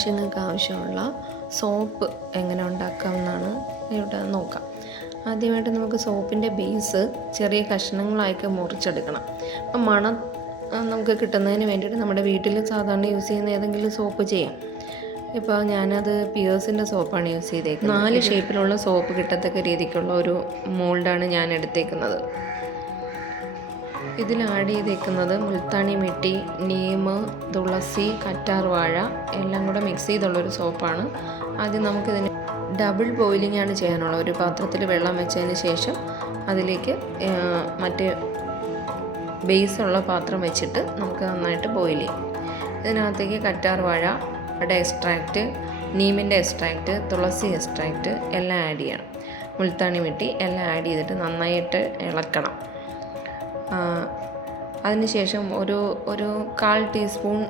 ആവശ്യങ്ങൾക്ക് ആവശ്യമുള്ള സോപ്പ് എങ്ങനെ ഉണ്ടാക്കാമെന്നാണ് ഇവിടെ നോക്കാം. ആദ്യമായിട്ട് നമുക്ക് സോപ്പിൻ്റെ ബേസ് ചെറിയ കഷ്ണങ്ങളായിട്ട് മുറിച്ചെടുക്കണം. അപ്പം മണം നമുക്ക് കിട്ടുന്നതിന് വേണ്ടിയിട്ട് നമ്മുടെ വീട്ടിൽ സാധാരണ യൂസ് ചെയ്യുന്ന ഏതെങ്കിലും സോപ്പ് ചെയ്യാം. ഇപ്പോൾ ഞാനത് പിയേഴ്സിൻ്റെ സോപ്പാണ് യൂസ് ചെയ്തേക്കുന്നത്. 4 ഷേപ്പിലുള്ള സോപ്പ് കിട്ടത്തക്ക രീതിക്കുള്ള ഒരു മോൾഡാണ് ഞാൻ എടുത്തേക്കുന്നത്. ഇതിൽ ആഡ് ചെയ്തേക്കുന്നത് മുൾത്താണി മിട്ടി, നീം, തുളസി, കറ്റാർ വാഴ എല്ലാം കൂടെ മിക്സ് ചെയ്തുള്ളൊരു സോപ്പാണ്. ആദ്യം നമുക്കിതിന് ഡബിൾ ബോയിലിംഗ് ആണ് ചെയ്യാനുള്ള. ഒരു പാത്രത്തിൽ വെള്ളം വെച്ചതിന് ശേഷം അതിലേക്ക് മറ്റ് ബേസുള്ള പാത്രം വെച്ചിട്ട് നമുക്ക് നന്നായിട്ട് ബോയിൽ ചെയ്യാം. ഇതിനകത്തേക്ക് കറ്റാർ വാഴയുടെ എക്സ്ട്രാക്റ്റ്, നീമിൻ്റെ എക്സ്ട്രാക്റ്റ്, തുളസി എക്സ്ട്രാക്റ്റ് എല്ലാം ആഡ് ചെയ്യണം. മുൾത്താണി മിട്ടി എല്ലാം ആഡ് ചെയ്തിട്ട് നന്നായിട്ട് ഇളക്കണം. അതിനുശേഷം ഒരു 1/4 ടീസ്പൂൺ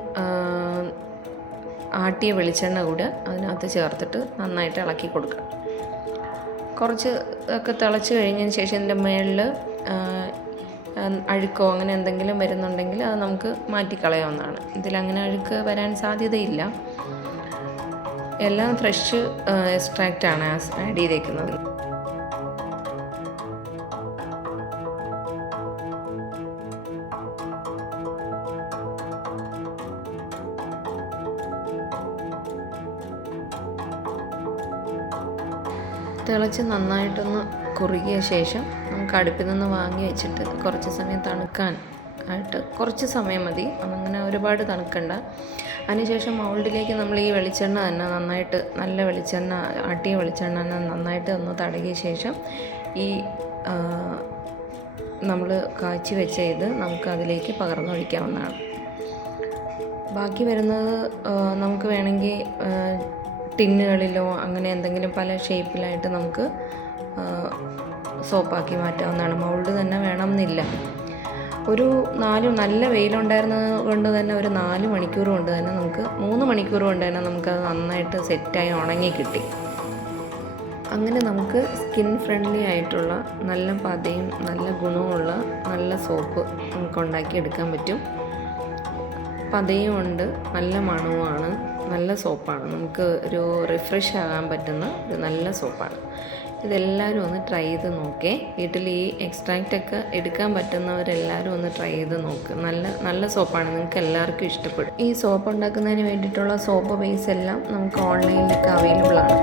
ആട്ടിയ വെളിച്ചെണ്ണ കൂടെ അതിനകത്ത് ചേർത്തിട്ട് നന്നായിട്ട് ഇളക്കി കൊടുക്കണം. കുറച്ച് ഒക്കെ തിളച്ച് കഴിഞ്ഞതിന് ശേഷം ഇതിൻ്റെ മുകളിൽ അഴുക്കോ അങ്ങനെ എന്തെങ്കിലും വരുന്നുണ്ടെങ്കിൽ അത് നമുക്ക് മാറ്റിക്കളയാവുന്നതാണ്. ഇതിലങ്ങനെ അഴുക്ക് വരാൻ സാധ്യതയില്ല. എല്ലാം ഫ്രഷ് എക്സ്ട്രാക്റ്റാണ് ആഡ് ചെയ്തേക്കുന്നത്. തിളച്ച് നന്നായിട്ടൊന്ന് കുറുകിയ ശേഷം നമുക്ക് അടുപ്പിൽ നിന്ന് വാങ്ങി വെച്ചിട്ട് കുറച്ച് സമയം തണുക്കാൻ ആയിട്ട് കുറച്ച് സമയം മതി. അങ്ങനെ ഒരുപാട് തണുക്കണ്ട. അതിനുശേഷം മൗൾഡിലേക്ക് നമ്മൾ ഈ വെളിച്ചെണ്ണ തന്നെ നന്നായിട്ട്, നല്ല വെളിച്ചെണ്ണ, ആട്ടിയ വെളിച്ചെണ്ണ തന്നെ നന്നായിട്ട് ഒന്ന് തടകിയ ശേഷം ഈ നമ്മൾ കാച്ചി വെച്ച ഇത് നമുക്ക് അതിലേക്ക് പകർന്നൊഴിക്കാവുന്നതാണ്. ബാക്കി വരുന്നത് നമുക്ക് വേണമെങ്കിൽ ടിന്നുകളിലോ അങ്ങനെ എന്തെങ്കിലും പല ഷേപ്പിലായിട്ട് നമുക്ക് സോപ്പാക്കി മാറ്റാവുന്നതാണ്. മൗൾഡ് തന്നെ വേണമെന്നില്ല. നല്ല വെയിലുണ്ടായിരുന്നത് കൊണ്ട് തന്നെ ഒരു 4 മണിക്കൂർ കൊണ്ട് തന്നെ നമുക്ക് 3 മണിക്കൂർ കൊണ്ട് തന്നെ നമുക്കത് നന്നായിട്ട് സെറ്റായി ഉണങ്ങി കിട്ടി. അങ്ങനെ നമുക്ക് സ്കിൻ ഫ്രണ്ട്ലി ആയിട്ടുള്ള നല്ല പതയും നല്ല ഗുണമുള്ള നല്ല സോപ്പ് നമുക്ക് ഉണ്ടാക്കിയെടുക്കാൻ പറ്റും. പതയും ഉണ്ട്, നല്ല മണവുമാണ്, നല്ല സോപ്പാണ്. നമുക്ക് ഒരു റിഫ്രഷ് ആകാൻ പറ്റുന്ന ഒരു നല്ല സോപ്പാണ്. ഇതെല്ലാവരും ഒന്ന് ട്രൈ ചെയ്ത് നോക്കേ. വീട്ടിൽ ഈ എക്സ്ട്രാക്റ്റൊക്കെ എടുക്കാൻ പറ്റുന്നവരെല്ലാവരും ഒന്ന് ട്രൈ ചെയ്ത് നോക്ക്. നല്ല സോപ്പാണ്, നിങ്ങൾക്ക് എല്ലാവർക്കും ഇഷ്ടപ്പെടും. ഈ സോപ്പ് ഉണ്ടാക്കുന്നതിന് വേണ്ടിയിട്ടുള്ള സോപ്പ് ബേസ് എല്ലാം നമുക്ക് ഓൺലൈനിലൊക്കെ അവൈലബിൾ ആണ്.